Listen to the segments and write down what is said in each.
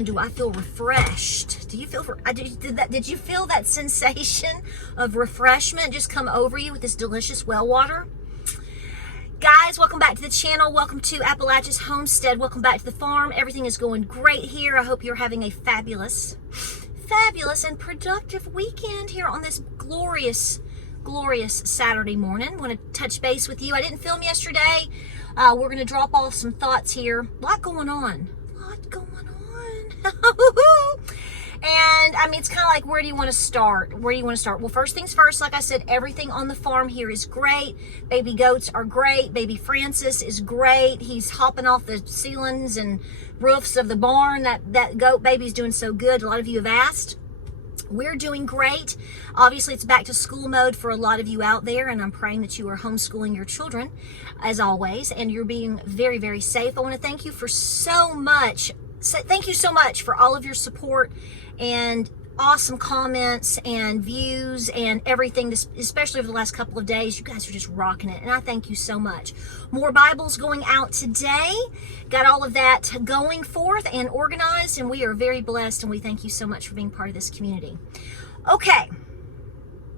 man, do I feel refreshed. Do you feel, did you feel that sensation of refreshment just come over you with this delicious well water? Guys, welcome back to the channel. Welcome to Appalachia's Homestead. Welcome back to the farm. Everything is going great here. I hope you're having a fabulous and productive weekend here on this glorious Saturday morning. Want to touch base with you. I didn't film yesterday. We're going to drop off some thoughts here. A lot going on. And I mean, it's kind of like, where do you want to start? Well, first things first, like I said, everything on the farm here is great. Baby goats are great. Baby Francis is great. He's hopping off the ceilings and roofs of the barn. That goat baby's doing so good. A lot of you have asked. We're doing great. Obviously, it's back to school mode for a lot of you out there, and I'm praying that you are homeschooling your children, as always, and you're being very, very safe. I want to thank you for so much. Thank you so much for all of your support and awesome comments and views and everything, especially over the last couple of days. You guys are just rocking it, and I thank you so much. More Bibles going out today. Got all of that going forth and organized, and we are very blessed, and we thank you so much for being part of this community. Okay,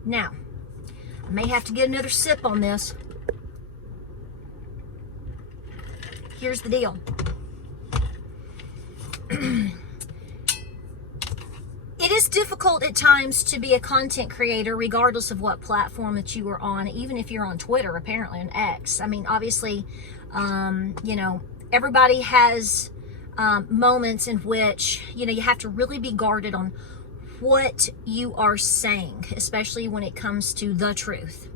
now, I may have to get another sip on this. Here's the deal. It is difficult at times to be a content creator, regardless of what platform that you are on, even if you're on Twitter, apparently, on X. I mean, obviously, you know, everybody has moments in which, you know, you have to really be guarded on what you are saying, especially when it comes to the truth.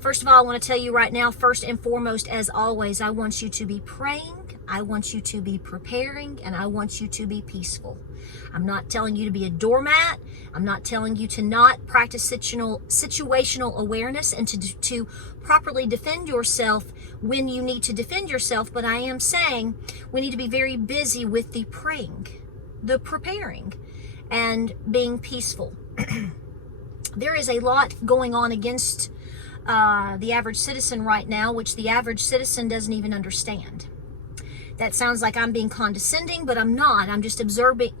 First of all, I want to tell you right now, first and foremost, as always, I want you to be praying. I want you to be preparing, and I want you to be peaceful. I'm not telling you to be a doormat. I'm not telling you to not practice situational awareness and to properly defend yourself when you need to defend yourself, but I am saying we need to be very busy with the praying, the preparing, and being peaceful. There is a lot going on against the average citizen right now, which the average citizen doesn't even understand. That sounds like I'm being condescending, but I'm not. I'm just observing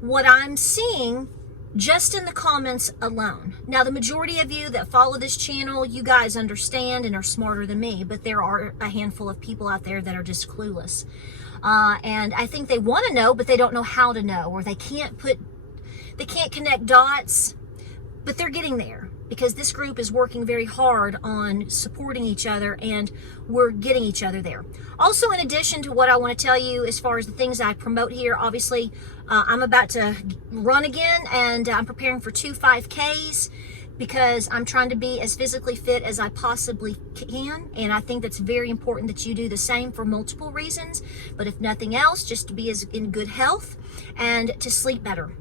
what I'm seeing just in the comments alone. Now, the majority of you that follow this channel, you guys understand and are smarter than me, but there are a handful of people out there that are just clueless. And I think they want to know, but they don't know how to know, or they can't connect dots, but they're getting there, because this group is working very hard on supporting each other, and we're getting each other there. Also, in addition to what I want to tell you as far as the things I promote here, obviously, I'm about to run again, and I'm preparing for 2 5Ks because I'm trying to be as physically fit as I possibly can, and I think that's very important that you do the same for multiple reasons, but if nothing else, just to be in good health and to sleep better,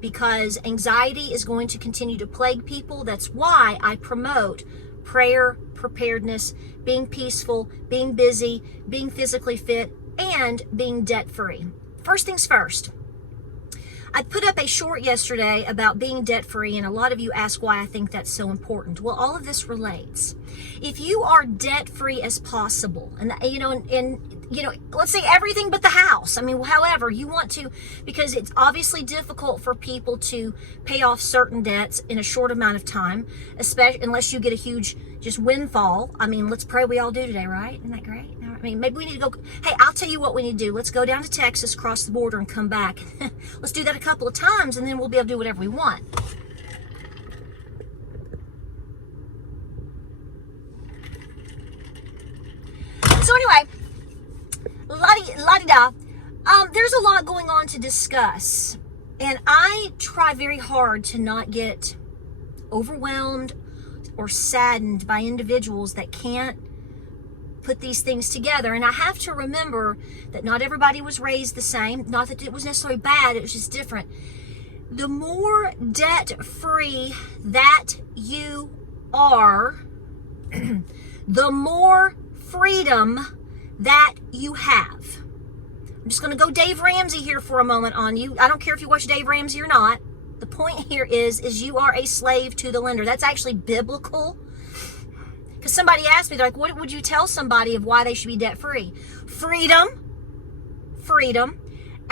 because anxiety is going to continue to plague people. That's why I promote prayer, preparedness, being peaceful, being busy, being physically fit, and being debt-free. First things first. I put up a short yesterday about being debt-free, and a lot of you ask why I think that's so important. Well, all of this relates. If you are debt-free as possible, and let's say everything but the house. I mean, however you want to, because it's obviously difficult for people to pay off certain debts in a short amount of time, especially unless you get a huge just windfall. I mean, let's pray we all do today, right? Isn't that great? I mean, maybe we need to go. Hey, I'll tell you what we need to do. Let's go down to Texas, cross the border, and come back. Let's do that a couple of times, and then we'll be able to do whatever we want. So anyway, la-di-da. There's a lot going on to discuss, and I try very hard to not get overwhelmed or saddened by individuals that can't put these things together. And I have to remember that not everybody was raised the same. Not that it was necessarily bad, it was just different. The more debt-free that you are, the more freedom that you have. I'm just going to go Dave Ramsey here for a moment on you. I don't care if you watch Dave Ramsey or not. The point here is you are a slave to the lender. That's actually biblical. Because somebody asked me, they're like, what would you tell somebody of why they should be debt-free? Freedom.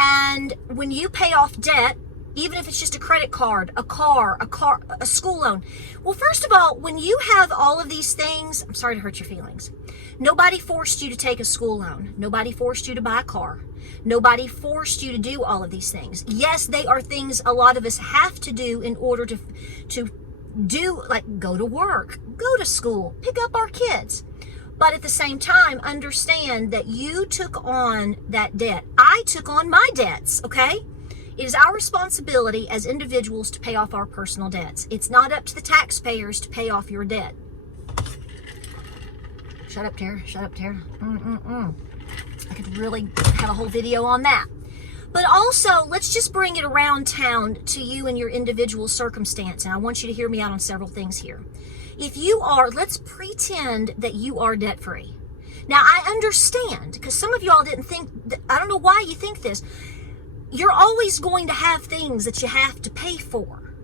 And when you pay off debt, even if it's just a credit card, a car, a school loan. Well, first of all, when you have all of these things, I'm sorry to hurt your feelings. Nobody forced you to take a school loan. Nobody forced you to buy a car. Nobody forced you to do all of these things. Yes, they are things a lot of us have to do in order to do, like go to work, go to school, pick up our kids. But at the same time, understand that you took on that debt. I took on my debts, okay? It is our responsibility as individuals to pay off our personal debts. It's not up to the taxpayers to pay off your debt. Shut up, Tara. Shut up, Tara. I could really have a whole video on that. But also, let's just bring it around town to you and your individual circumstance. And I want you to hear me out on several things here. If you are, let's pretend that you are debt-free. Now, I understand, because some of y'all didn't think, I don't know why you think this. You're always going to have things that you have to pay for.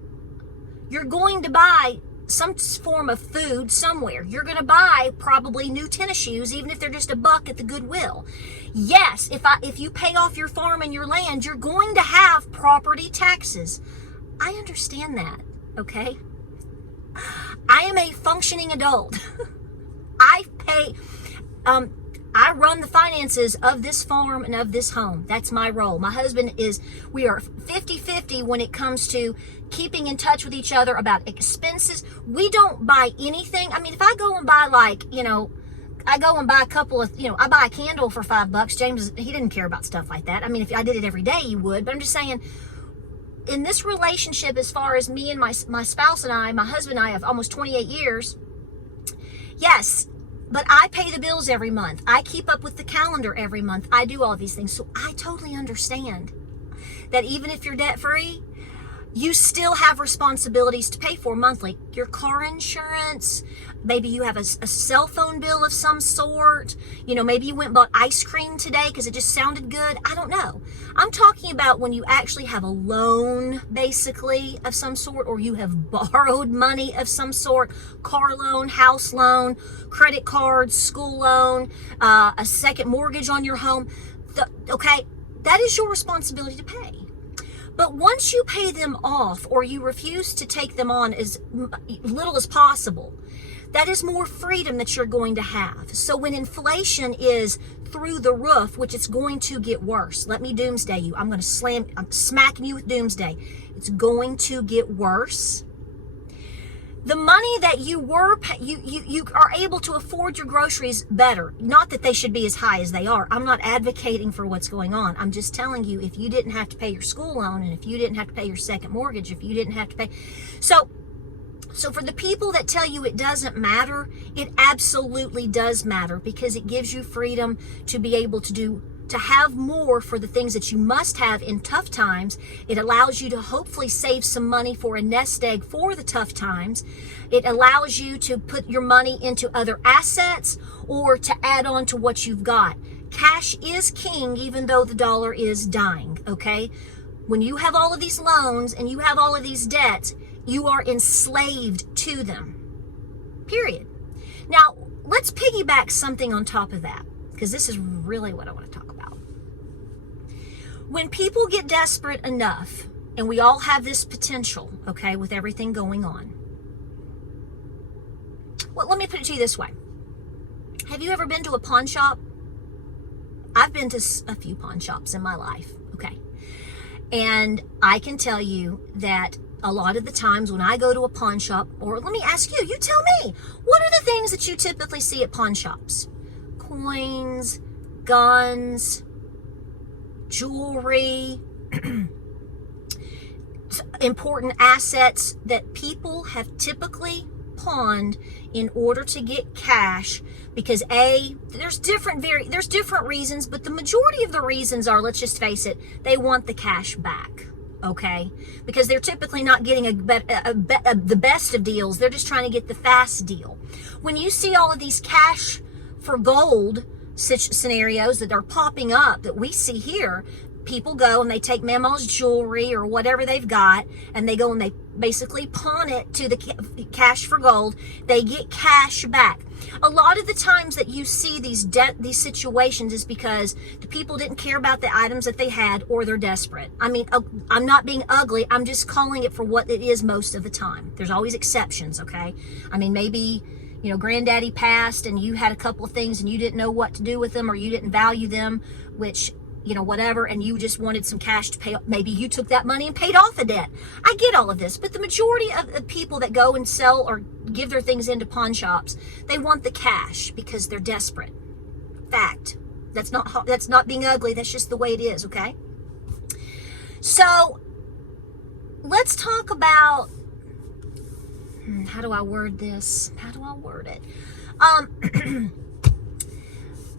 You're going to buy some form of food somewhere. You're going to buy probably new tennis shoes, even if they're just $1 at the Goodwill. Yes, if you pay off your farm and your land, you're going to have property taxes. I understand that, okay? I am a functioning adult. I run the finances of this farm and of this home. That's my role. My husband we are 50-50 when it comes to keeping in touch with each other about expenses. We don't buy anything. I mean, if I go and buy I go and buy a couple of, I buy a candle for $5. James, he didn't care about stuff like that. I mean, if I did it every day, he would. But I'm just saying, in this relationship, as far as me and my spouse and I, my husband and I, have almost 28 years, yes, but I pay the bills every month. I keep up with the calendar every month. I do all these things. So I totally understand that even if you're debt-free, you still have responsibilities to pay for monthly. Your car insurance, maybe you have a cell phone bill of some sort. Maybe you went and bought ice cream today because it just sounded good. I don't know. I'm talking about when you actually have a loan, basically, of some sort, or you have borrowed money of some sort, car loan, house loan, credit cards, school loan, a second mortgage on your home. Okay, that is your responsibility to pay. But once you pay them off, or you refuse to take them on as little as possible, that is more freedom that you're going to have. So when inflation is through the roof, which it's going to get worse, let me doomsday you. I'm smacking you with doomsday. It's going to get worse. The money that you are able to afford your groceries better. Not that they should be as high as they are. I'm not advocating for what's going on. I'm just telling you, if you didn't have to pay your school loan, and if you didn't have to pay your second mortgage, if you didn't have to pay. So for the people that tell you it doesn't matter, it absolutely does matter, because it gives you freedom to be able to have more for the things that you must have in tough times. It allows you to hopefully save some money for a nest egg for the tough times. It allows you to put your money into other assets or to add on to what you've got. Cash is king, even though the dollar is dying, okay? When you have all of these loans and you have all of these debts, you are enslaved to them, period. Now, let's piggyback something on top of that, because this is really what I want to talk about. When people get desperate enough, and we all have this potential, okay, with everything going on. Well, let me put it to you this way. Have you ever been to a pawn shop? I've been to a few pawn shops in my life, okay? And I can tell you that a lot of the times when I go to a pawn shop, or let me ask you, you tell me, what are the things that you typically see at pawn shops? Coins, guns, jewelry, important assets that people have typically pawned in order to get cash, because there's different reasons, but the majority of the reasons are, let's just face it, they want the cash back, okay? Because they're typically not getting the best of deals. They're just trying to get the fast deal. When you see all of these cash for gold scenarios that are popping up that we see here, people go and they take Mama's jewelry or whatever they've got, and they go and they basically pawn it to the cash for gold. They get cash back. A lot of the times that you see these situations is because the people didn't care about the items that they had, or they're desperate. I mean, I'm not being ugly. I'm just calling it for what it is most of the time. There's always exceptions, okay? I mean, maybe, you know, granddaddy passed and you had a couple of things and you didn't know what to do with them, or you didn't value them, which, you know, whatever, and you just wanted some cash to pay. Maybe you took that money and paid off a debt. I get all of this, but the majority of the people that go and sell or give their things into pawn shops, they want the cash because they're desperate. Fact. That's not being ugly. That's just the way it is, okay? So let's talk about, how do I word this? How do I word it?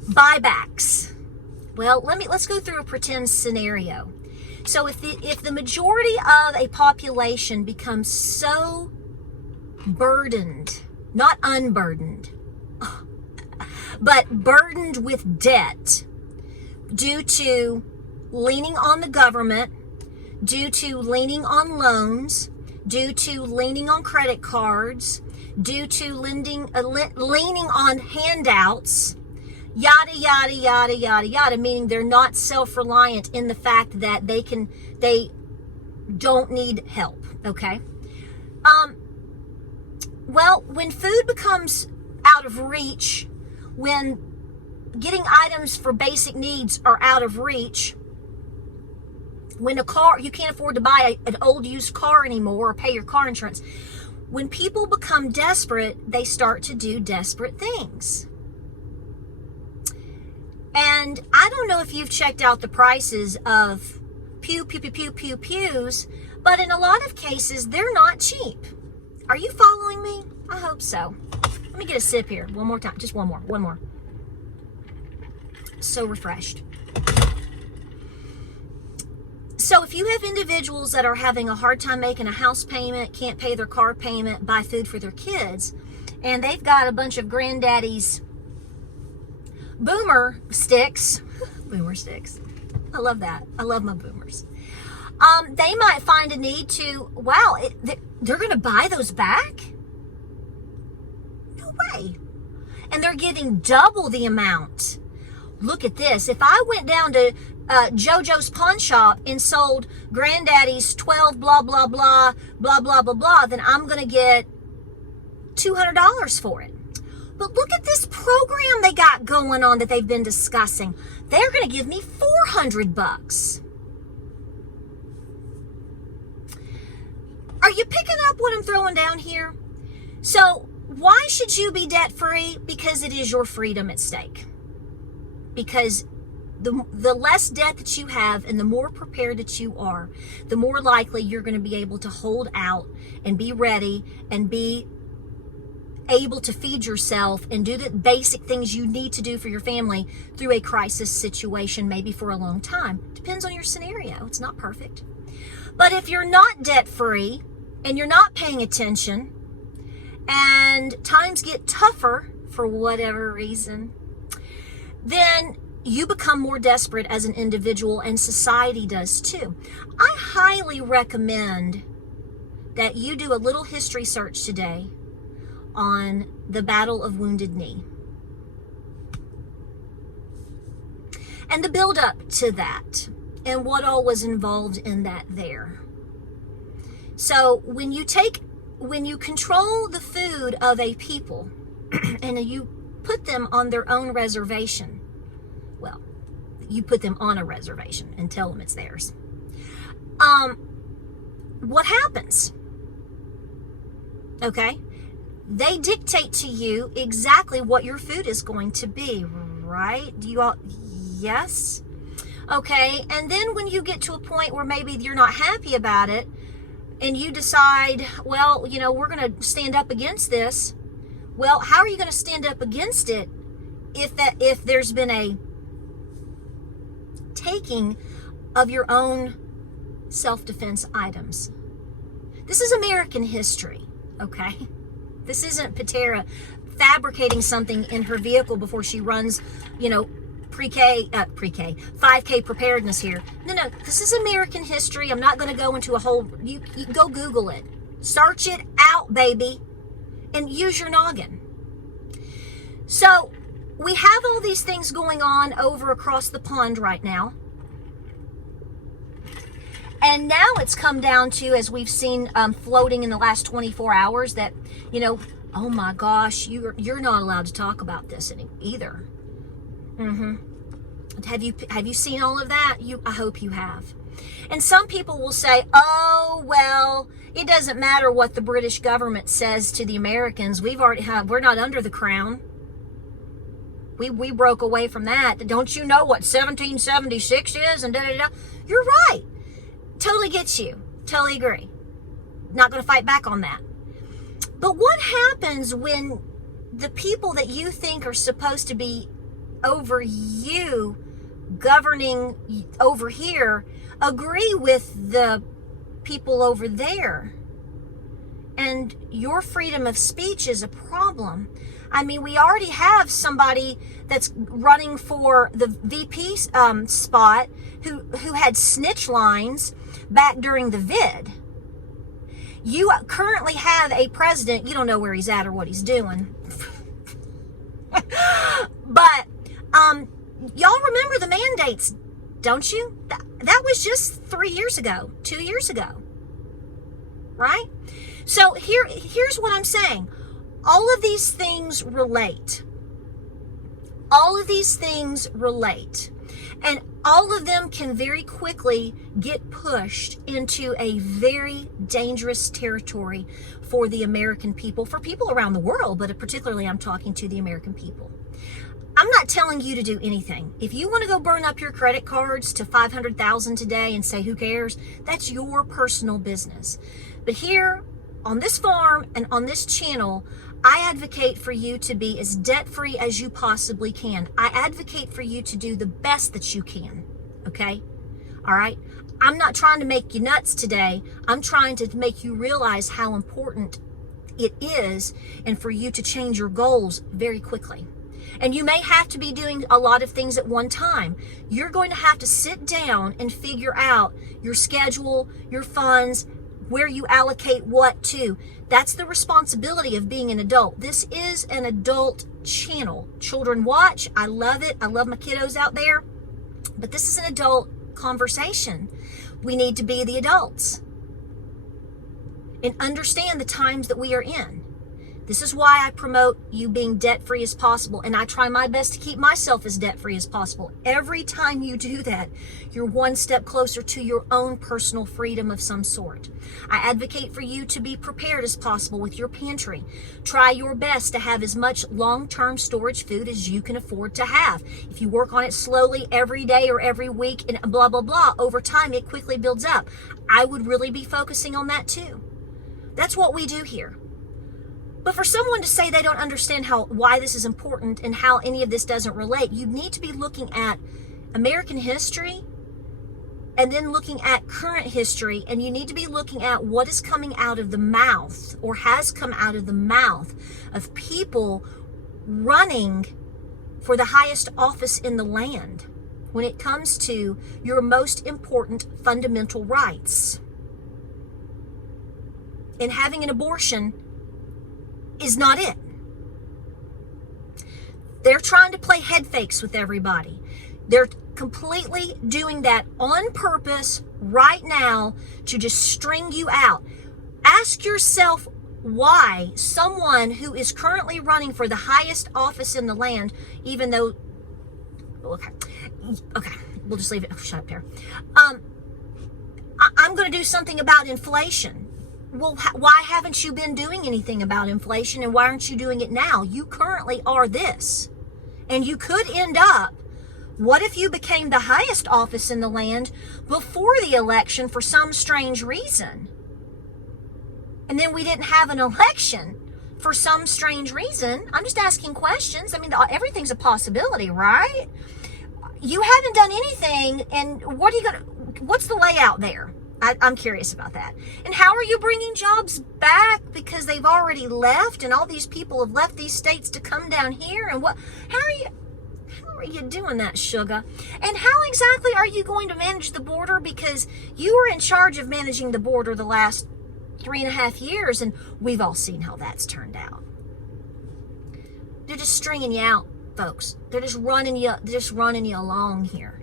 Buybacks. Well, let's go through a pretend scenario. So if the majority of a population becomes so burdened, not unburdened, but burdened with debt due to leaning on the government, due to leaning on loans, due to leaning on credit cards, due to leaning on handouts, yada, yada, yada, yada, yada, meaning they're not self-reliant in the fact that they don't need help, okay? Well, when food becomes out of reach, when getting items for basic needs are out of reach, when you can't afford to buy an old used car anymore or pay your car insurance, when people become desperate, they start to do desperate things. And I don't know if you've checked out the prices of pews, but in a lot of cases, they're not cheap. Are you following me? I hope so. Let me get a sip here. One more time. Just one more. So refreshed. So if you have individuals that are having a hard time making a house payment, can't pay their car payment, buy food for their kids, and they've got a bunch of granddaddy's boomer sticks. Boomer sticks. I love that. I love my boomers. They might find a need to, they're going to buy those back? No way. And they're getting double the amount. Look at this. If I went down to JoJo's pawn shop and sold granddaddy's 12 blah, blah, blah, blah, blah, blah, blah, then I'm going to get $200 for it. But look at this program they got going on that they've been discussing. They're going to give me $400. Are you picking up what I'm throwing down here? So why should you be debt-free? Because it is your freedom at stake. Because the less debt that you have and the more prepared that you are, the more likely you're going to be able to hold out and be ready and be able to feed yourself and do the basic things you need to do for your family through a crisis situation, maybe for a long time. Depends on your scenario. It's not perfect. But if you're not debt-free and you're not paying attention and times get tougher for whatever reason, then you become more desperate as an individual, and society does too. I highly recommend that you do a little history search today on the Battle of Wounded Knee and the build up to that and what all was involved in that there. So when you control the food of a people and you put them on their own reservation, well, you put them on a reservation and tell them it's theirs. What happens? Okay? They dictate to you exactly what your food is going to be, right? Do you all, yes? Okay, and then when you get to a point where maybe you're not happy about it, and you decide, well, you know, we're going to stand up against this. Well, how are you going to stand up against it if there's been a taking of your own self-defense items? This is American history, okay? This isn't Patara fabricating something in her vehicle before she runs, you know, 5K preparedness here. No, this is American history. I'm not going to go into a whole, you go Google it. Search it out, baby, and use your noggin. So we have all these things going on over across the pond right now. And now it's come down to, as we've seen floating in the last 24 hours, that, you know, oh my gosh, you're not allowed to talk about this either. Have you seen all of that? I hope you have. And some people will say, oh, well, it doesn't matter what the British government says to the Americans. We're not under the crown. We broke away from that. Don't you know what 1776 is? And da-da-da. You're right. Totally get you. Totally agree. Not going to fight back on that. But what happens when the people that you think are supposed to be over you, governing over here, agree with the people over there? And your freedom of speech is a problem. I mean, we already have somebody that's running for the VP spot who had snitch lines back during the vid. You currently have a president, you don't know where he's at or what he's doing. But y'all remember the mandates, don't you? That was just 3 years ago, 2 years ago. Right? So here's what I'm saying. All of these things relate. All of these things relate. And all of them can very quickly get pushed into a very dangerous territory for the American people, for people around the world, but particularly I'm talking to the American people. I'm not telling you to do anything. If you want to go burn up your credit cards to 500,000 today and say, who cares? That's your personal business. But here on this farm and on this channel, I advocate for you to be as debt-free as you possibly can. I advocate for you to do the best that you can, okay? All right? I'm not trying to make you nuts today. I'm trying to make you realize how important it is and for you to change your goals very quickly. And you may have to be doing a lot of things at one time. You're going to have to sit down and figure out your schedule, your funds, where you allocate what to. That's the responsibility of being an adult. This is an adult channel. Children watch. I love it. I love my kiddos out there. But this is an adult conversation. We need to be the adults and understand the times that we are in. This is why I promote you being debt-free as possible, and I try my best to keep myself as debt-free as possible. Every time you do that, you're one step closer to your own personal freedom of some sort. I advocate for you to be prepared as possible with your pantry. Try your best to have as much long-term storage food as you can afford to have. If you work on it slowly every day or every week and blah, blah, blah, over time it quickly builds up. I would really be focusing on that too. That's what we do here. But for someone to say they don't understand why this is important and how any of this doesn't relate, you need to be looking at American history and then looking at current history, and you need to be looking at what is coming out of the mouth or has come out of the mouth of people running for the highest office in the land when it comes to your most important fundamental rights. And having an abortion is not it. They're trying to play head fakes with everybody. They're completely doing that on purpose right now to just string you out. Ask yourself why someone who is currently running for the highest office in the land, even though, okay, we'll just leave it. Shut up, Tara. I'm going to do something about inflation. Well, why haven't you been doing anything about inflation, and why aren't you doing it now? You currently are this. And you could end up, what if you became the highest office in the land before the election for some strange reason? And then we didn't have an election for some strange reason. I'm just asking questions. I mean, everything's a possibility, right? You haven't done anything, and what's the layout there? I'm curious about that. And how are you bringing jobs back because they've already left and all these people have left these states to come down here? And how are you doing that, sugar? And how exactly are you going to manage the border? Because you were in charge of managing the border the last 3.5 years, and we've all seen how that's turned out. They're just stringing you out, folks. They're just running you along here.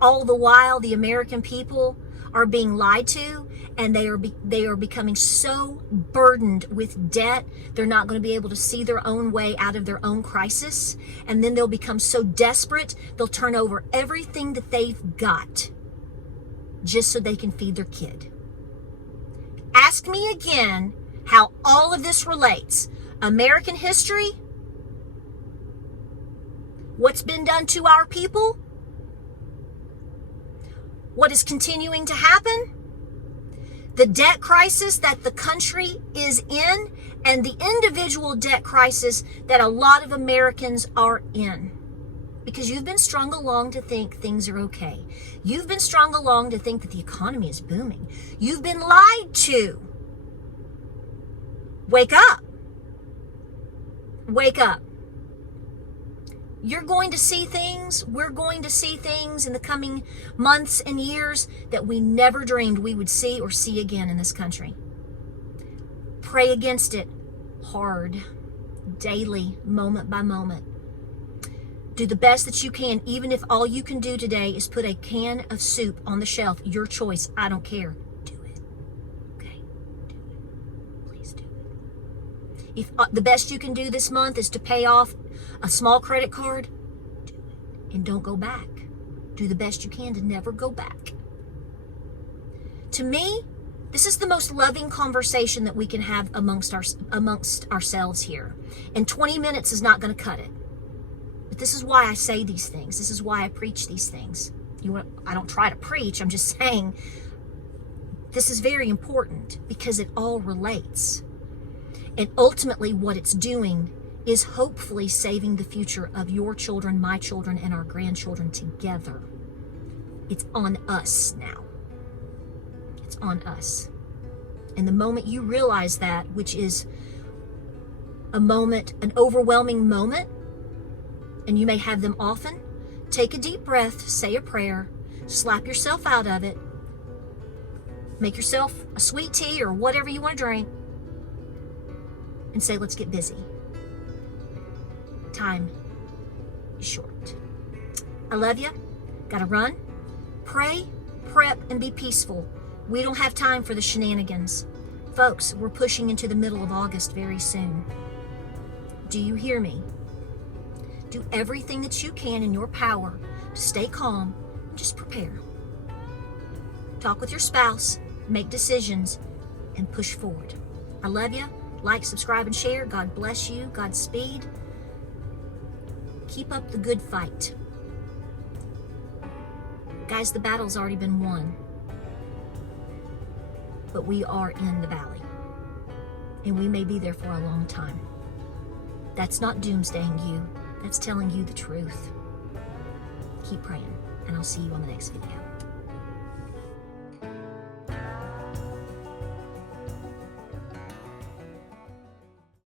All the while, the American people are being lied to, and they are becoming so burdened with debt, they're not going to be able to see their own way out of their own crisis. And then they'll become so desperate, they'll turn over everything that they've got just so they can feed their kid. Ask me again how all of this relates. American history, what's been done to our people, what is continuing to happen, the debt crisis that the country is in, and the individual debt crisis that a lot of Americans are in. Because you've been strung along to think things are okay. You've been strung along to think that the economy is booming. You've been lied to. Wake up. Wake up. You're going to see things, we're going to see things in the coming months and years that we never dreamed we would see or see again in this country. Pray against it hard, daily, moment by moment. Do the best that you can, even if all you can do today is put a can of soup on the shelf. Your choice, I don't care. Do it. Okay? Do it. Please do it. If the best you can do this month is to pay off a small credit card, do it. And don't go back. Do the best you can to never go back. To me, this is the most loving conversation that we can have amongst ourselves here. And 20 minutes is not going to cut it. But this is why I say these things. This is why I preach these things. I don't try to preach. I'm just saying this is very important because it all relates. And ultimately what it's doing is hopefully saving the future of your children, my children, and our grandchildren together. It's on us now. It's on us. And the moment you realize that, which is a moment, an overwhelming moment, and you may have them often, take a deep breath, say a prayer, slap yourself out of it, make yourself a sweet tea or whatever you want to drink, and say, let's get busy. Time is short. I love you. Gotta run. Pray, prep, and be peaceful. We don't have time for the shenanigans. Folks, we're pushing into the middle of August very soon. Do you hear me? Do everything that you can in your power to stay calm and just prepare. Talk with your spouse, make decisions, and push forward. I love you. Like, subscribe, and share. God bless you. Godspeed. Keep up the good fight. Guys, the battle's already been won. But we are in the valley. And we may be there for a long time. That's not doomsdaying you. That's telling you the truth. Keep praying, and I'll see you on the next video.